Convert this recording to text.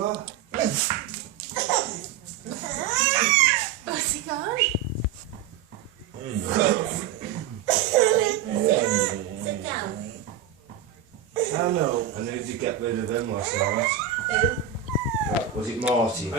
Oh. Where's he gone? Sit down. I know. I need to get rid of him last night. Who? Was it Marty?